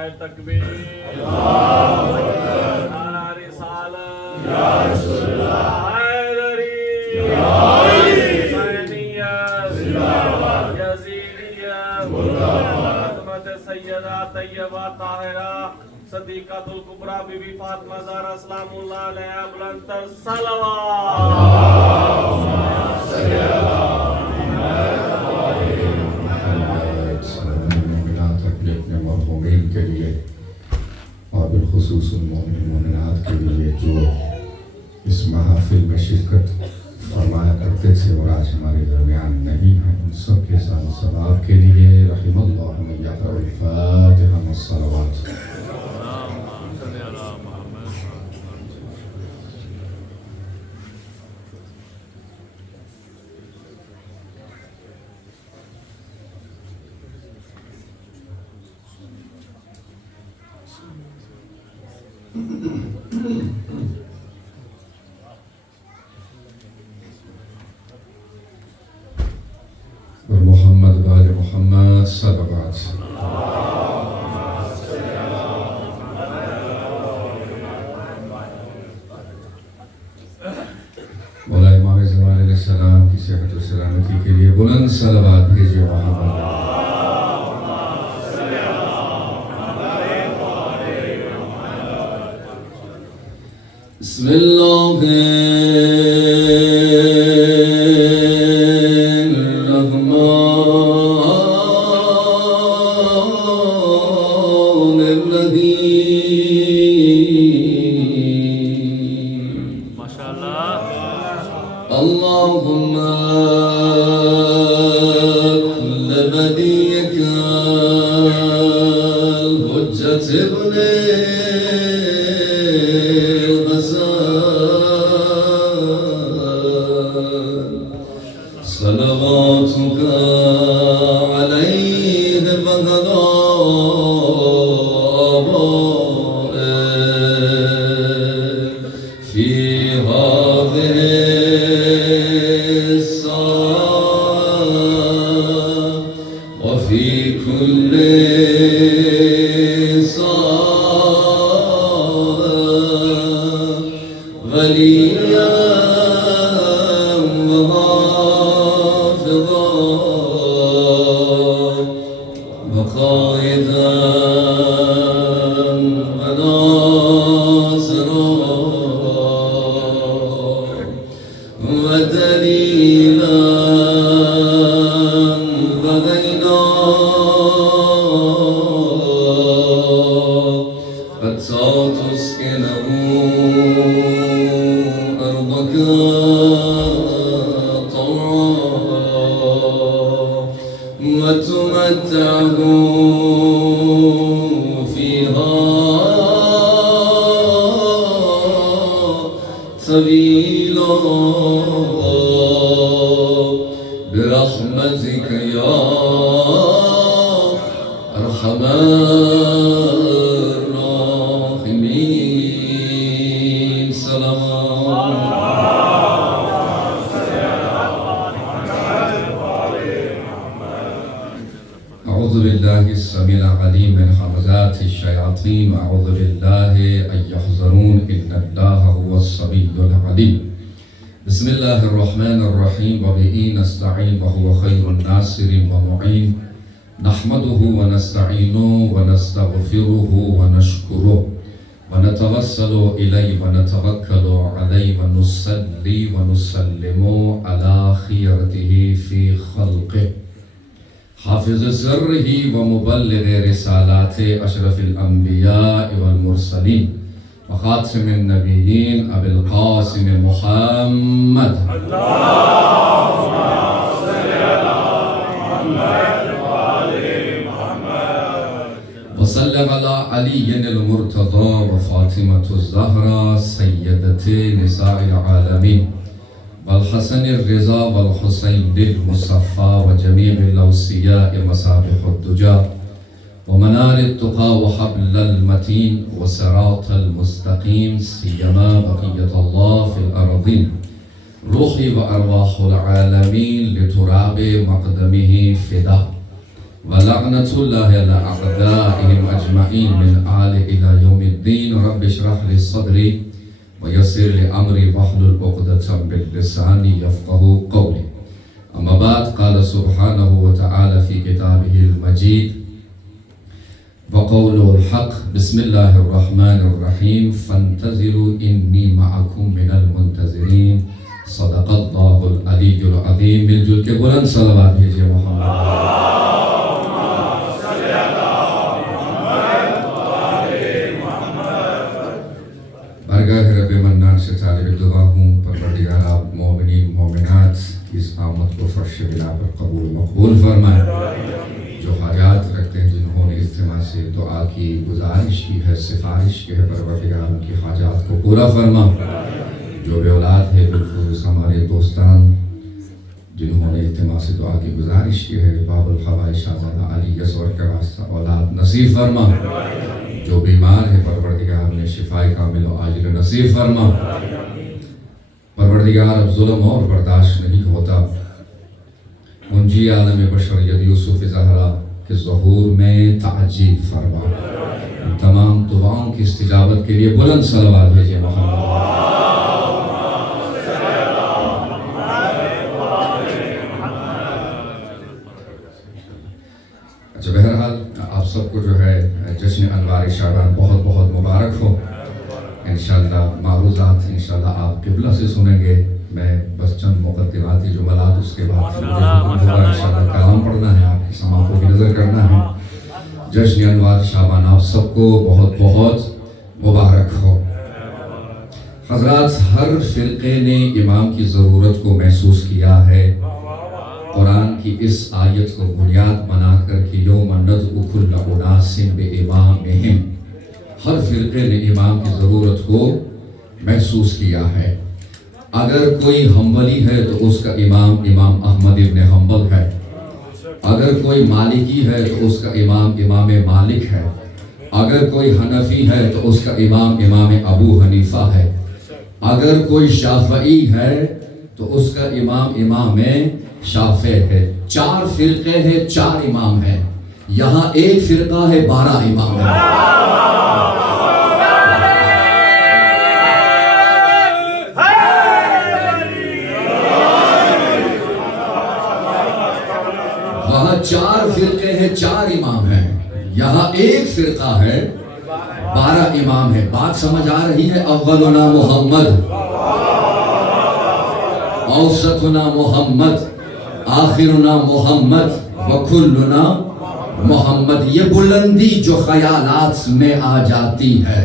نعرہ تکبیر، نعرہ رسالت، حیدری، حسینیت، یزیدیت، خدمت سیدہ طیبہ طاہرہ صدیقۃ الکبریٰ بی بی فاطمہ زہرا سلام اللہ علیہا بلند تر اپنے مرحومین کے لیے اور بالخصوص المومنین والمومنات کے لیے جو اس محافل میں شرکت فرمایا کرتے تھے اور آج ہمارے درمیان نہیں ہیں، ان سب کے ساتھ ثواب کے لیے رحم اللہ من یقرأ الفاتحہ والصلوات۔ محمد بال محمد صلوات۔ مولا امام زمان علیہ السلام کی صحت و سلامتی کے لیے بلند صلوات بھیجے محمد۔ بسم اللہ الرحمن الرحیم۔ ماشاءاللہ۔ اللہم کل بدیک الحجت ابن صلواتك عليه بدل آبائه في هذه الساعة وفي كل ساعة وليا وقائدا وناصرا ودليلا وغينا حتى تسكنه أرضك وتمتعه فيها طويلا برحمتك يا أرحم الراحمين۔ سلام۔ أعوذ بالله السميع العليم من همزات الشياطين وأعوذ بالله أن يحضرون إن الله هو السميع العليم۔ بسم الله الرحمن الرحيم وبه نستعين وهو خير الناصر ومعين، نحمده ونستعينه ونستغفره ونشكره ونتوسل إليه ونتوكل عليه ونصلي ونسلم على خيرته في خلقه حافظ سره ومبلغ رسالات أشرف الأنبياء والمرسلين وخاتم النبيين أبي القاسم محمد اللهم صل على محمد وآل محمد وصل على علي المرتضى وفاطمة الزهراء سيدة نساء العالمين والحسن الرضا والحسين المصفى وجميع الأوصياء مصابيح الدجى ومنار التقى وحبل المتين وصراط المستقيم سيما بقية الله في الأرضين روحي وأرواح العالمين لتراب مقدمه فدا ولعنة الله على أعدائهم أجمعين من آل إلى يوم الدين. رب اشرح لي صدري ويسر لي أمري واحلل عقدة من لساني يفقهوا قولي. أما بعد، قال سبحانه وتعالى في كتابه المجيد وقوله الحق. بسم الله الرحمن الرحيم. فانتظروا إني معكم من المنتظرين. صدق الله العلی العظیم. مل جل کے بلند صلوات بھیجیے محمد. بارگاہ رب منان سے طالب دعا ہوں، پروردگار آپ مومنین مومنات کی اس آمد کو فرش بلا پر قبول مقبول فرمائے. جو حاجات رکھتے ہیں، جنہوں نے اجتماع سے دعا کی، گزارش کی ہے، سفارش کی ہے، پروردگار ان کی حاجات کو پورا فرما. جو بے اولاد ہے، بالخصوص ہمارے دوستان جنہوں نے اجتماع سے دعا کی گزارش کی ہے، باب الحوائج شہزادہ علی یسور کا واسطہ اولاد نصیب فرما. جو بیمار ہے، پروردگار نے شفائے کامل و عاجل نصیب فرما. پروردگار اب ظلم اور برداشت نہیں ہوتا. منجی عالم بشریت یوسف زہرا کے ظہور میں تعجیل فرما. تمام دعاؤں کی استجابت کے لیے بلند صلوات بھیجیے محمد. اچھا، بہرحال آپ سب کو جو ہے جشن انوار شعبان بہت بہت مبارک ہو. انشاءاللہ معروضات انشاءاللہ آپ قبلہ سے سنیں گے. میں بس چند مقدماتی جملات، اس کے بعد مجھے انشاءاللہ کلام پڑھنا ہے، آپ کی سماعتوں کی نظر کرنا ہے. جشن انوار شعبان آپ سب کو بہت بہت مبارک ہو. حضرات، ہر فرقے نے امام کی ضرورت کو محسوس کیا ہے. قرآن کی اس آیت کو بنیاد بنا کر کہ یوم ندعو کل اناس بامامہم، ہر فرقے نے امام کی ضرورت کو محسوس کیا ہے. اگر کوئی حنبلی ہے تو اس کا امام احمد ابن حنبل ہے. اگر کوئی مالکی ہے تو اس کا امام مالک ہے. اگر کوئی حنفی ہے تو اس کا امام ابو حنیفہ ہے. اگر کوئی شافعی ہے تو اس کا امام شافع ہے. 4 فرقے ہیں، 4 امام ہیں. یہاں ایک فرقہ ہے، 12 امام ہیں. وہاں 4 فرقے ہیں، 4 امام ہیں. یہاں ایک فرقہ ہے، 12 امام ہیں. بات سمجھ آ رہی ہے؟ اولنا محمد، اوسطنا محمد، آخرنا محمد، وکلنا محمد. یہ بلندی جو خیالات میں آ جاتی ہے،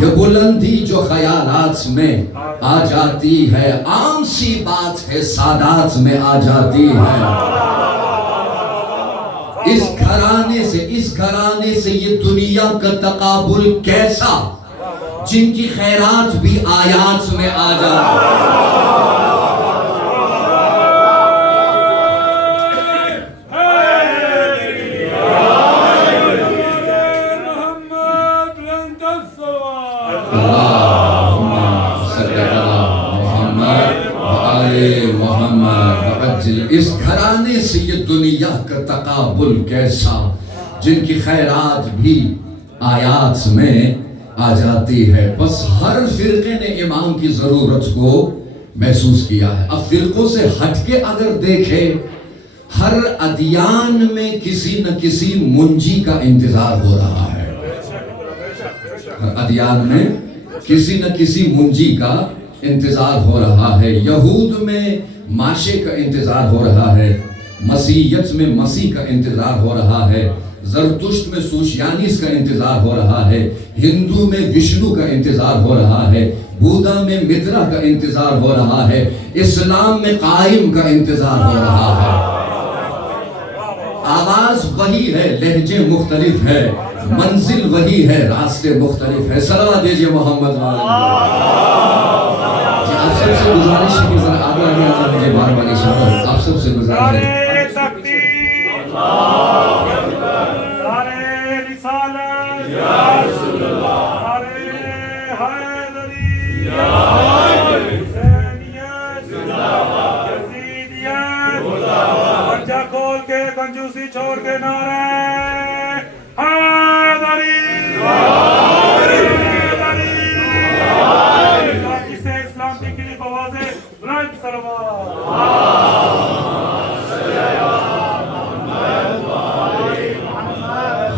یہ بلندی جو خیالات میں آ جاتی ہے، عام سی بات ہے، سادات میں آ جاتی ہے. اس گھرانے سے یہ دنیا کا تقابل کیسا، جن کی خیرات بھی آیات میں آ جاتی ہے. اس گھرانے سے یہ دنیا کا تقابل کیسا، جن کی خیرات بھی آیات میں آ جاتی ہے. بس ہر فرقے نے امام کی ضرورت کو محسوس کیا ہے. اب فرقوں سے ہٹ کے اگر دیکھیں، ہر ادیان میں کسی نہ کسی منجی کا انتظار ہو رہا ہے. ہر ادیان میں کسی نہ کسی منجی کا انتظار ہو رہا ہے. یہود میں ماشے کا انتظار ہو رہا ہے، مسیحیت میں مسیح کا انتظار ہو رہا ہے، زرتشت میں سوشیانیس کا انتظار ہو رہا ہے، ہندو میں وشنو کا انتظار ہو رہا ہے، بودھا میں مترا کا انتظار ہو رہا ہے، اسلام میں قائم کا انتظار ہو رہا ہے. آواز وہی ہے، لہجے مختلف ہے، منزل وہی ہے، راستے مختلف ہے. صلوات دیجئے محمد والے. آپ سب سے گزارش ہے کہ ذرا آگے مجھے بار بار اشارہ. آپ سب سے گزارش ہے. کنجوسی چھوڑ کے نعرے حیدری اسے اسلام کی کلی بوازے بلند سلوات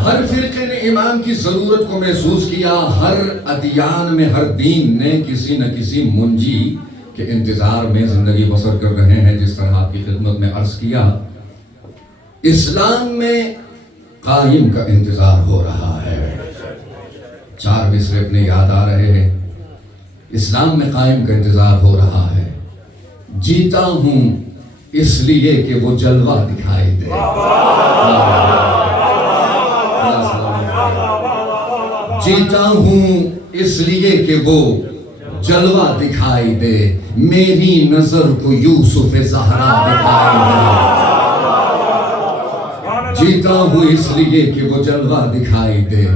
ہر فرقے نے امام کی ضرورت کو محسوس کیا. ہر ادیان میں ہر دین نے کسی نہ کسی منجی کے انتظار میں زندگی بسر کر رہے ہیں. جس طرح آپ کی خدمت میں عرض کیا, اسلام میں قائم کا انتظار ہو رہا ہے. 4 مصرے اپنے یاد آ رہے ہیں. اسلام میں قائم کا انتظار ہو رہا ہے. جیتا ہوں اس لیے کہ وہ جلوہ دکھائی دے. جیتا ہوں اس لیے کہ وہ جلوہ دکھائی دے. میری نظر کو یوسف زہرا دکھائی دے. جیتا ہوں اس لیے کہ وہ جلوہ دکھائی دے.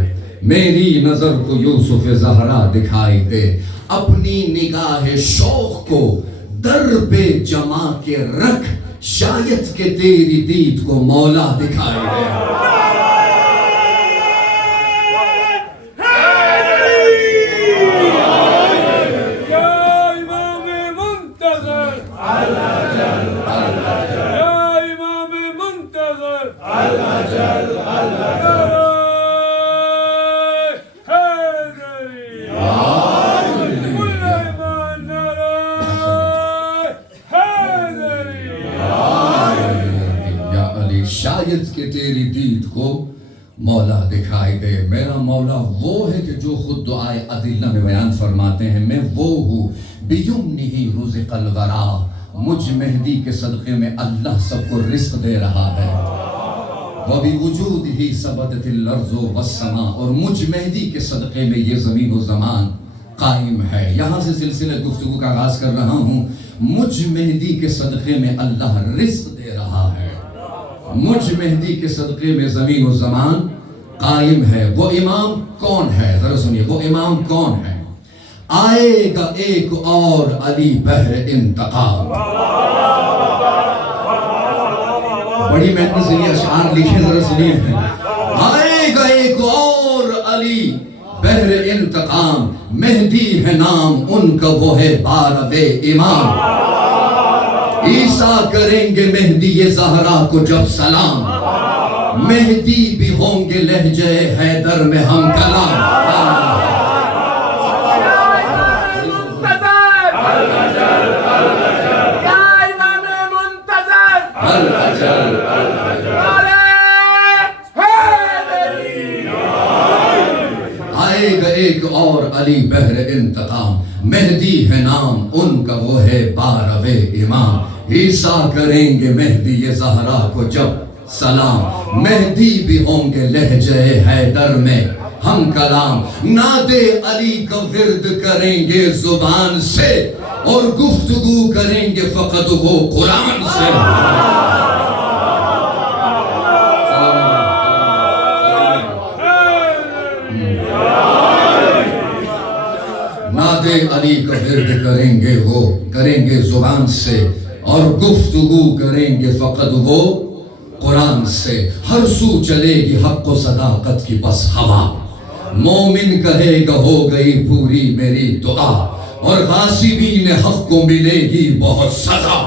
میری نظر کو یوسف زہرا دکھائی دے. اپنی نگاہ شوق کو در پہ جما کے رکھ, شاید کہ تیری دید کو مولا دکھائی دے. شاید کہ تیری دید کو مولا دکھائی دے. میرا مولا وہ ہے کہ جو خود دعائے عدلہ میں بیان فرماتے ہیں, میں وہ ہوں بیمنہ رزق الورا. مجھ مہدی کے صدقے میں اللہ سب کو رزق دے رہا ہے. وَبِوُجُودِهِ ثَبَتَتِ الْأَرْضُ وَالسَّمَاءُ. اور مجھ مہدی کے صدقے میں یہ زمین و زمان قائم ہے. یہاں سے سلسلہ گفتگو کا آغاز کر رہا ہوں. مجھ مہدی کے صدقے میں اللہ رزق دے رہا ہے. مجھ مہدی کے صدقے میں زمین و زمان قائم ہے. وہ امام کون ہے؟ ذرا سنیے, وہ امام کون ہے؟ آئے گا ایک اور علی بحر انتقام. بڑی محنت سے یہ اشعار لکھے, ذرا سنیے. آئے گا ایک اور علی بحر انتقام. مہدی ہے نام ان کا, وہ ہے 12ویں امام. عیسیٰ کریں گے مہدی زہرا کو جب سلام. مہدی بھی ہوں گے لہجے حیدر میں ہم کلام. آئے گا ایک اور علی بحر انتقام. مہدی ہے نام ان کا, وہ ہے 12ویں امام. عیسیٰ کریں گے مہدی زہرا کو جب سلام. مہدی بھی ہوں گے لہجے حیدر میں ہم کلام. ناد علی کا ورد کریں گے زبان سے, اور گفتگو کریں گے فقط وہ قرآن سے. ناد علی کا ورد کریں گے, وہ کریں گے زبان سے, اور گفتگو کریں گے فقط وہ قرآن سے. ہر سو چلے گی حق و صداقت کی بس ہوا. مومن کہے گا ہو گئی پوری میری دعا, اور غاصبین حق کو ملے گی بہت سزا.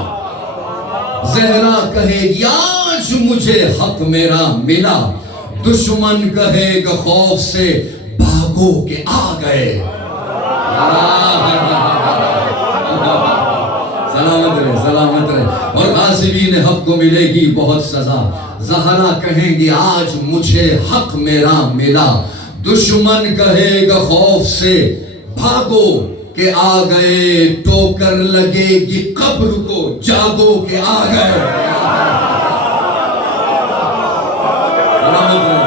زہرا کہے گی آج مجھے حق میرا ملا. دشمن کہے گا خوف سے بھاگو کہ آ گئے. سلامت رہے, سلامت رہے. اور غاصبین حق کو ملے گی بہت سزا. زہرا کہیں گی آج مجھے حق میرا ملا. دشمن کہے گا خوف سے بھاگو کہ آ گئے. ٹوکر لگے گی قبر کو جاگو کہ آ گئے. سلامت رہے.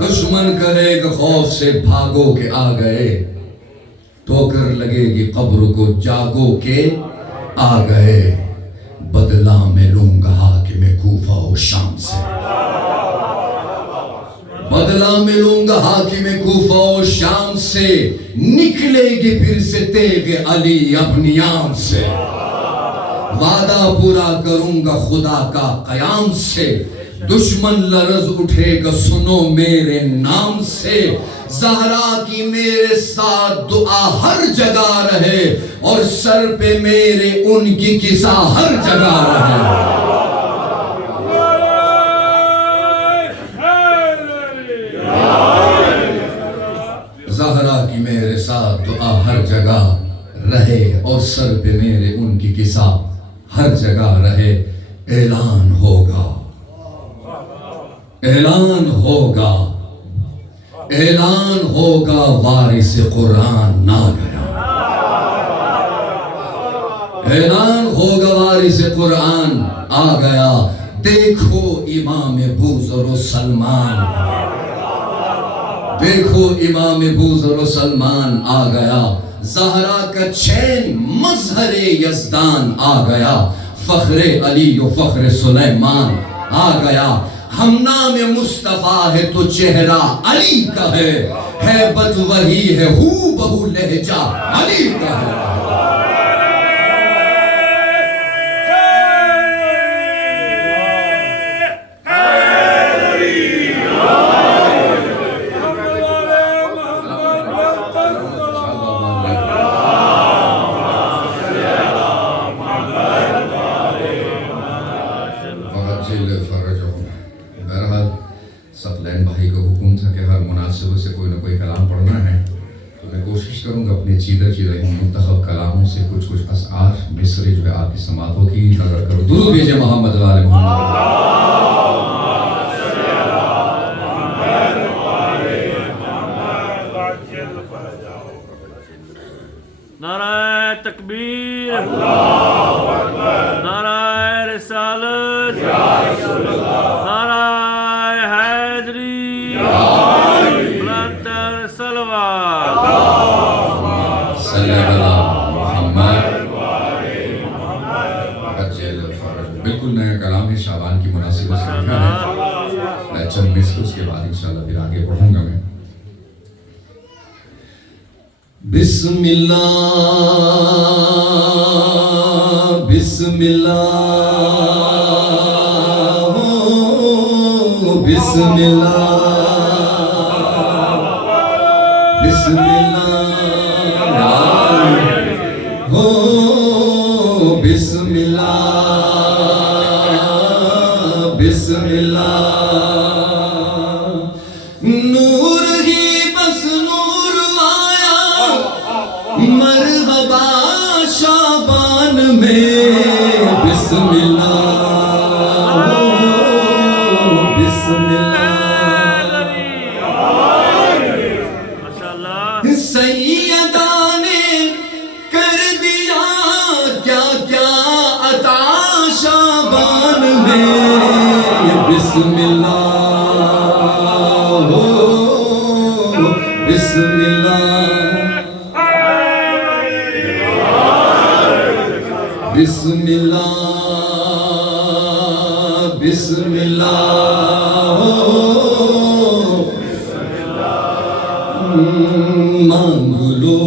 دشمن کہے گا خوف سے بھاگو کہ آ گئے. ٹوکر لگے گی قبر کو جاگو کہ آ گئے. بدلہ میں لوں گا حاکم کوفہ و شام سے. بدلہ بدلہ ملوں گا حاکم کوفہ و شام سے، نکلے گی پھر سے تیغ علی اپنی آن سے، وعدہ پورا کروں گا خدا کا قیام سے، دشمن لرز اٹھے گا سنو میرے نام سے، زہرا کی میرے ساتھ دعا ہر جگہ رہے، اور سر پہ میرے ان کی قصہ ہر جگہ رہے۔ زہرا کی میرے ساتھ دعا ہر جگہ رہے، اور سر پہ میرے ان کی قصہ ہر جگہ رہے۔ اعلان ہوگا، اعلان ہوگا، اعلان ہوگا، وارث قرآن آ گیا، اعلان ہوگا، وارث قرآن آ گیا، دیکھو امام بوذر و سلمان، دیکھو امام بوذر و سلمان آ گیا، زہرا کا چین مظہر یزدان آ گیا، فخر علی و فخر سلیمان آ گیا، ہم نام مصطفیٰ ہے تو چہرہ علی کا ہے بد وہی ہے ہو بہو لہجہ علی کا ہے۔ ثقلین بھائی کا حکم تھا کہ ہر مناسبت سے کوئی نہ کوئی کلام پڑھنا ہے، تو میں کوشش کروں گا اپنے چیدہ منتخب کلاموں سے کچھ اشعار مصری جو ہے آپ کی سماعتوں کی نظر کرو۔ درود بھیجئے محمد علی محمد۔ نعرہ تکبیر، نعرہ رسالت، نعرہ حیدری، بلند تر صلوات، صلی اللہ محمد۔ بالکل نیا کلام ہے، شعبان کی مناسبت سے لکھا ہے، میں چند مصر اس کے بعد انشاءاللہ پھر آگے پڑھوں گا۔ میں بسم اللہ، بسم اللہ، بسم اللہ، بسم اللہ، بسم اللہ، بسم اللہ، نور ہی بس نور آیا، مرحبا شعبان میں، بسم اللہ، بسم اللہ، سیدہ نے کر دیا کیا کیا عطا شعبان میں، بسم اللہ، بسم اللہ، بسم اللہ، بسم اللہ، مانگ لو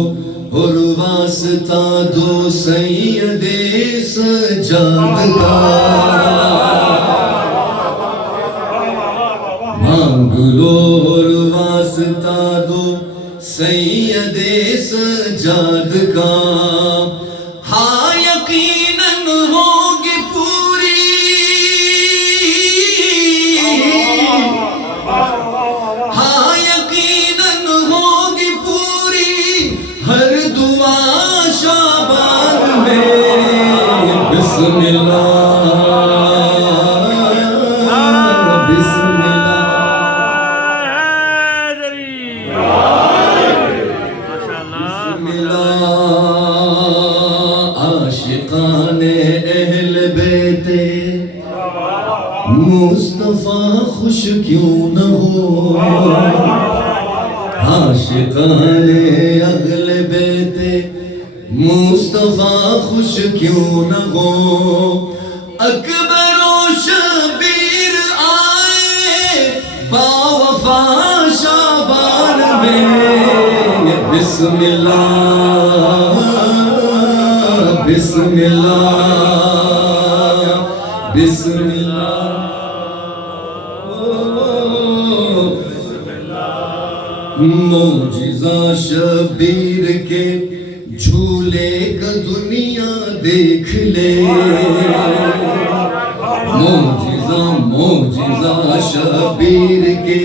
اور واسطہ دو سید سجاد کا، مانگ لو اور واسطہ دو سید سجاد کا، ہاں یقیناً ہوگی پوری، ہاں یقیناً ہوگی پوری ہر دعا شعبان میں، بسم اللہ، بسم اللہ، عاشقان اہل بیت مصطفیٰ خوش کیوں نہ ہو، عاشقان اہل بیت مصطفیٰ خوش کیوں نہ ہو، اکبر و شبیر آئے با وفا میں بسم اللہ بسم اللہ بسم اللہ معجزہ شبیر کے جھولے کا دنیا دیکھ لے معجزہ شبیر کے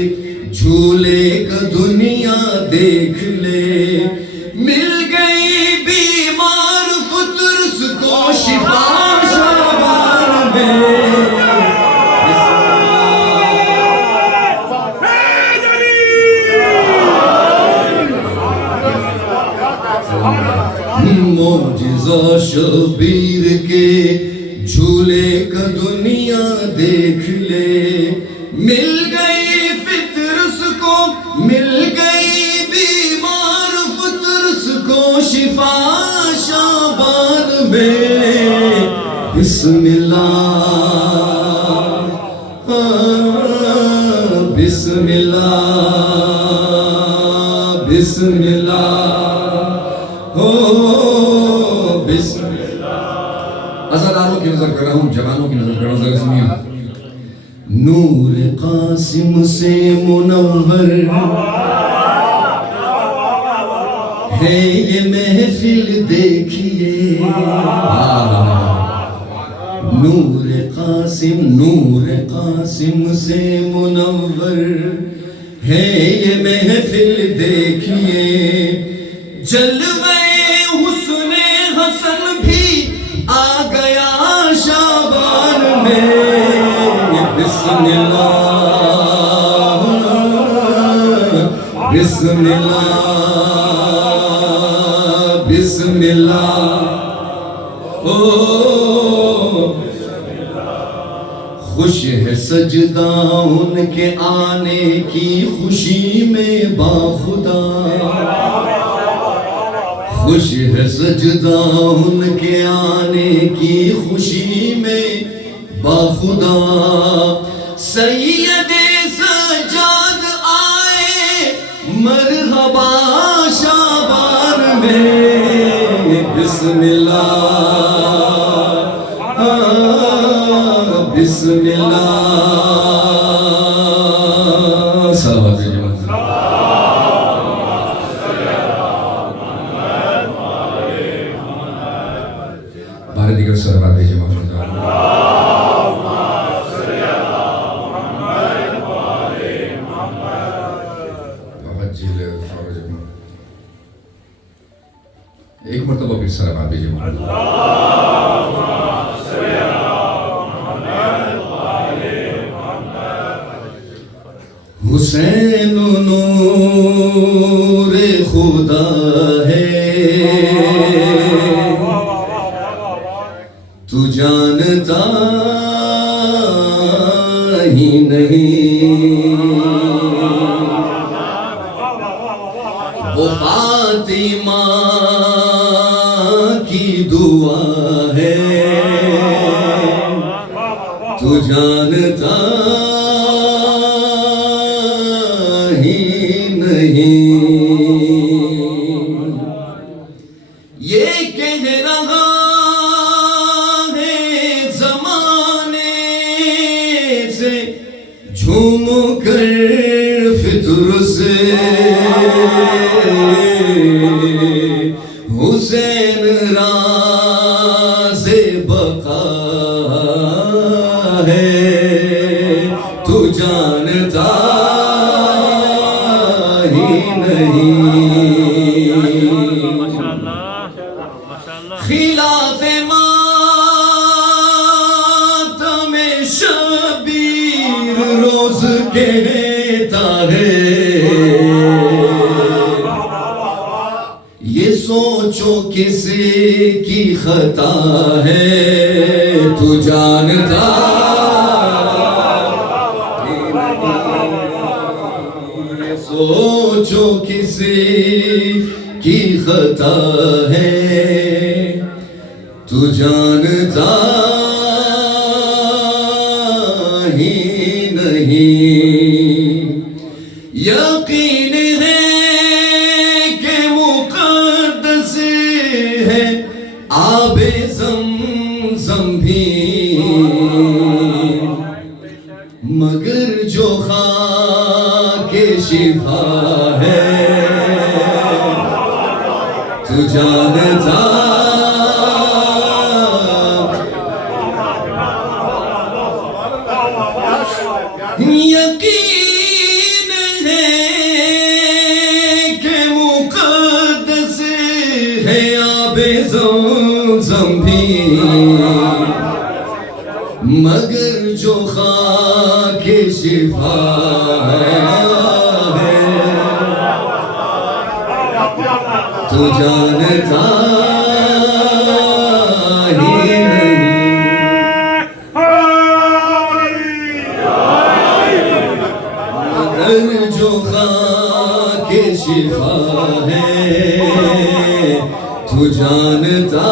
جھولے کا دنیا دیکھ لے مل گئی بیمار فترس کو شفا شابان میں معجزہ شبیر کے جھولے کا دنیا دیکھ لے مل گئی فطرس کو مل گئی بیمار فطرس کو شفا شابان میں بسم اللہ بسم اللہ بسم اللہ بسم اللہ ازاداروں کی نظر کر رہا ہوں جوانوں کی نظر کر رہا ہوں ذرا سنیے نور قاسم سے منور ہے یہ محفل دیکھیے نور قاسم سے منور ہے یہ محفل دیکھیے جلوے حسن حسن بھی آ گیا شابان میں بسم اللہ بسم اللہ بسم اللہ خوش ہے سجدہ ان کے آنے کی خوشی میں باخدا خوش ہے سجدہ ان کے آنے کی خوشی میں باخدا سید سجاد آئے مرحبا شابان میں بسم اللہ بسم اللہ صلوات بارے دیگر صلوات بھیجے محمد ایک مرتبہ پھر صلوات بھیجے محمد حسین نور خدا ہے تو جانتا ہی نہیں وہ فاطمہ کی دعا ہے تو جانتا یہ کہہ رہا ہے زمانے سے جھوم کر فطر سے حسین راز بقا ہے تو جانتا خلاف ماتم شبیر روز کہتا ہے یہ سوچو کسی کی خطا ہے تو جانتا سوچو کسی کی خطا ہے تو جانتا ہی نہیں یقین ہے جو خاک شفا ہے تو جانتا یقین ہے کہ مقدس ہے آب زمزم بھی مگر جو خاک شفا ہے تو جانتا ہی نہیں مگر جو خاک شفا ہے تو جانتا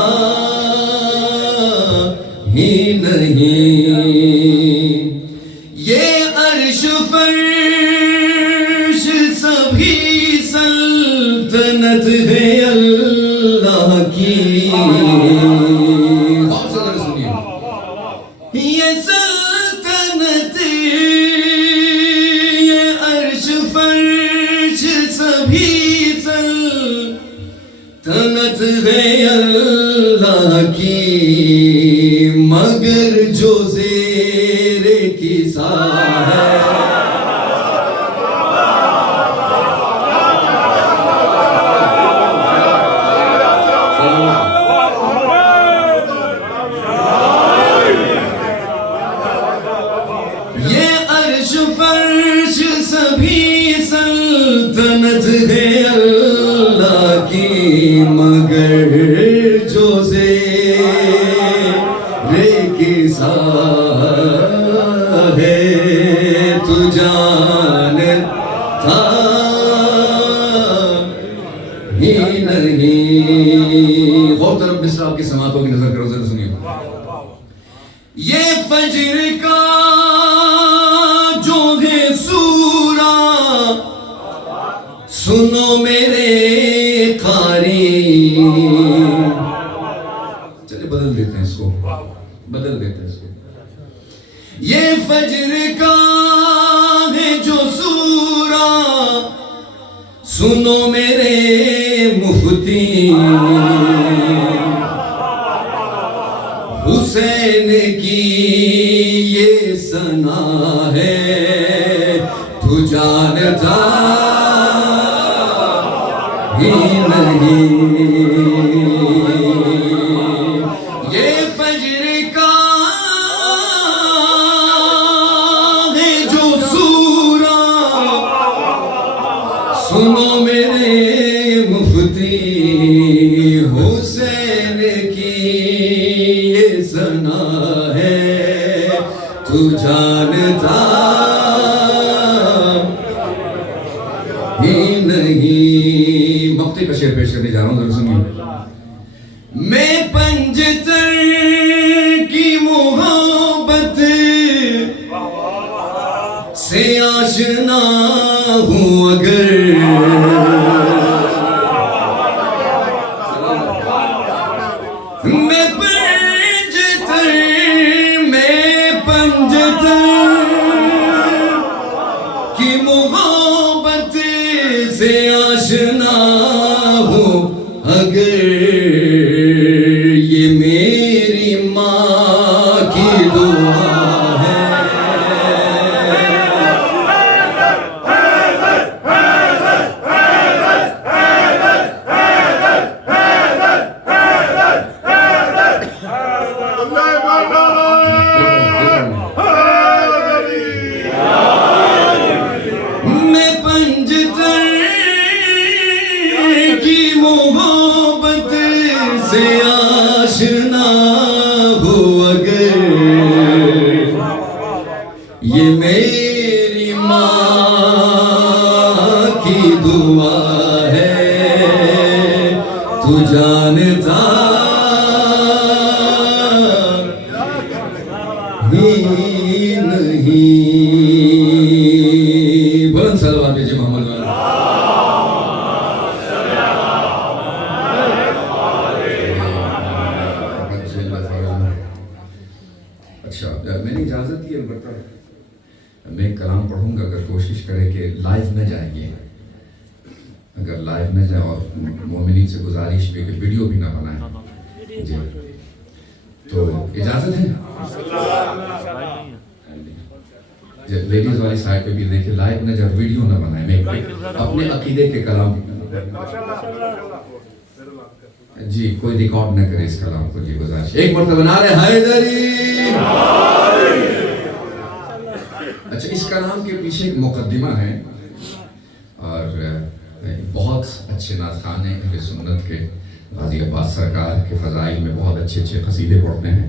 ہی نہیں یہ عرش فرش سبھی سلطنت ہے اللہ کی خواب سے ذرا سنیے یہ سلطنت یہ عرش فرش سبھی سلطنت ہے اللہ کی مگر جو زیر کی سایہ ہے یہ عرش فرش سبھی سلطنت ہے اللہ کی مگر جو ہے تو جانتا ہی نہیں غور طرف مصرع آپ کی سماعتوں کی نظر کرو ذرا سنیے یہ فجر کا جو ہے سورہ سنو میرے قاری چلے بدل دیتے ہیں اس کو بدل دیتے ہیں اس کو یہ فجر کا ہے جو سورہ سنو میرے مفتی حسین کی یہ ثنا ہے تو جانتا ہی نہیں یہ فجر کا ہے جو سورہ سنو میرے مفتی حسین کی یہ ثنا ہے تو جانتا ہی نہیں مفتی کا شعر پیش کرنے جا رہا ہوں ذرا سنیے میں پنجتر کی محبت سے آشنا ہوں اگر میں پنجتر کی محبت سے آشنا ہوں اگر یہ میری ماں کی دعا ہے میں پنجتر کی محبت سے آشنا ہو اگر یہ میری ماں کی دعا ہے تو جانتا ہی نہیں بلند صلوات بھیجیے محمد والا اچھا میں نے اجازت دی البتہ میں کلام پڑھوں گا، اگر کوشش کرے کہ لائیو نہ جائیں گے، اگر لائیو نہ جائیں، اور مومنین سے گزارش بھی کہ ویڈیو بھی نہ بنائیں جی، تو اجازت ہے؟ لیڈیز والی سائڈ پہ بھی دیکھیں، لائیو نہ جائے، ویڈیو نہ بنائیں، میں اپنے عقیدے کے کلام جی کوئی ریکارڈ نہ کرے اس کلام کو، جی گزارش، ایک مرتبہ نعرہ حیدری۔ اچھا، اس کلام کے پیچھے ایک مقدمہ ہے، اور بہت اچھے نعت خوان ہیں اہل سنت کے، غازی عباس سرکار کے فضائل میں بہت اچھے اچھے قصیدے پڑھتے ہیں۔